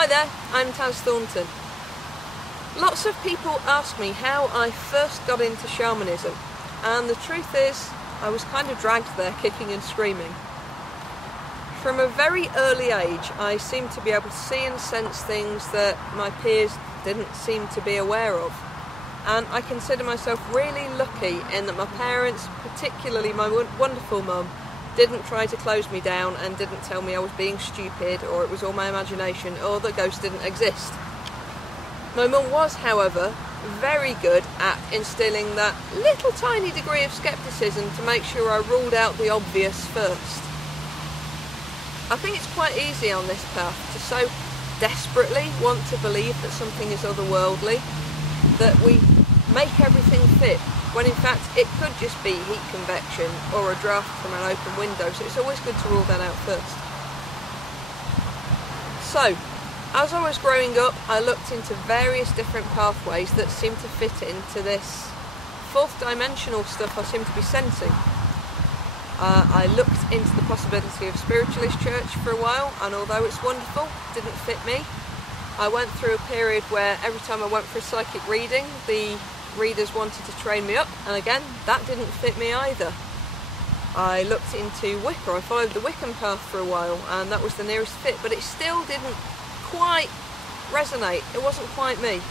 Hi there, I'm Taz Thornton. Lots of people ask me how I first got into shamanism, and the truth is I was kind of dragged there kicking and screaming. From a very early age I seemed to be able to see and sense things that my peers didn't seem to be aware of, and I consider myself really lucky in that my parents, particularly my wonderful mum, didn't try to close me down and didn't tell me I was being stupid or it was all my imagination or that ghosts didn't exist. My mum was, however, very good at instilling that little tiny degree of scepticism to make sure I ruled out the obvious first. I think it's quite easy on this path to so desperately want to believe that something is otherworldly that we make everything fit, when in fact it could just be heat convection or a draft from an open window, so it's always good to rule that out first. So, as I was growing up, I looked into various different pathways that seemed to fit into this fourth dimensional stuff I seem to be sensing. I looked into the possibility of spiritualist church for a while, and although it's wonderful, it didn't fit me. I went through a period where every time I went for a psychic reading, the readers wanted to train me up, and again, that didn't fit me either. I looked into Wicca. I followed the Wiccan path for a while, and that was the nearest fit, but it still didn't quite resonate. It wasn't quite me.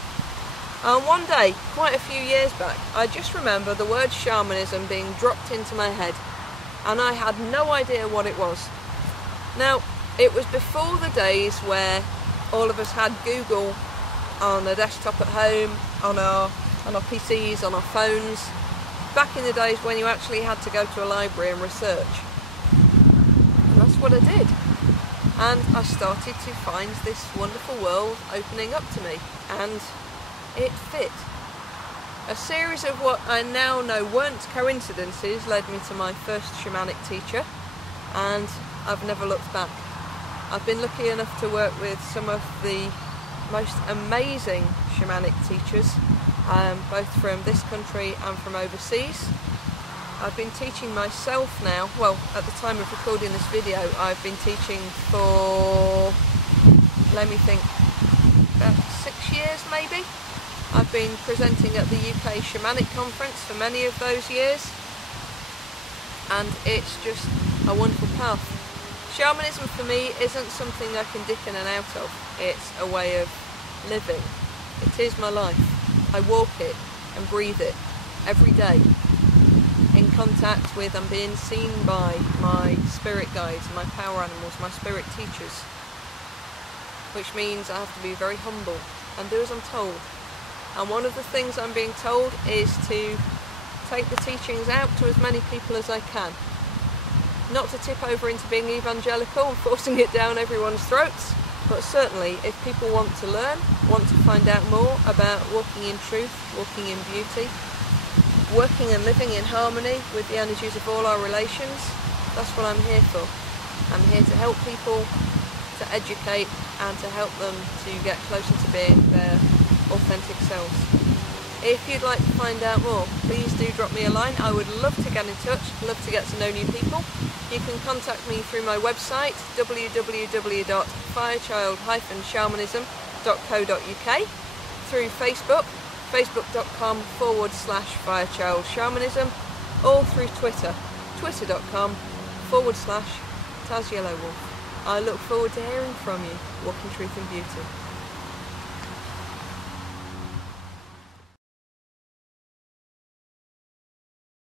And one day, quite a few years back, I just remember the word shamanism being dropped into my head, and I had no idea what it was. Now, it was before the days where all of us had Google on a desktop at home, on our PCs, on our phones, back in the days when you actually had to go to a library and research. And that's what I did. And I started to find this wonderful world opening up to me, and it fit. A series of what I now know weren't coincidences led me to my first shamanic teacher, and I've never looked back. I've been lucky enough to work with some of the most amazing shamanic teachers, both from this country and from overseas. I've been teaching myself now, well, at the time of recording this video, I've been teaching for, let me think, about 6 years maybe. I've been presenting at the UK Shamanic Conference for many of those years, and it's just a wonderful path. Shamanism for me isn't something I can dip in and out of, it's a way of living. It is my life. I walk it and breathe it every day, in contact with and being seen by my spirit guides, my power animals, my spirit teachers, which means I have to be very humble and do as I'm told. And one of the things I'm being told is to take the teachings out to as many people as I can. Not to tip over into being evangelical and forcing it down everyone's throats, but certainly if people want to learn, want to find out more about walking in truth, walking in beauty, working and living in harmony with the energies of all our relations, that's what I'm here for. I'm here to help people, to educate, and to help them to get closer to being their authentic selves. If you'd like to find out more, please do drop me a line. I would love to get in touch, love to get to know new people. You can contact me through my website, www.firechild-shamanism.co.uk, through Facebook, facebook.com/firechildshamanism, or through Twitter, twitter.com/TazYellowWolf. I look forward to hearing from you. Walking Truth and Beauty.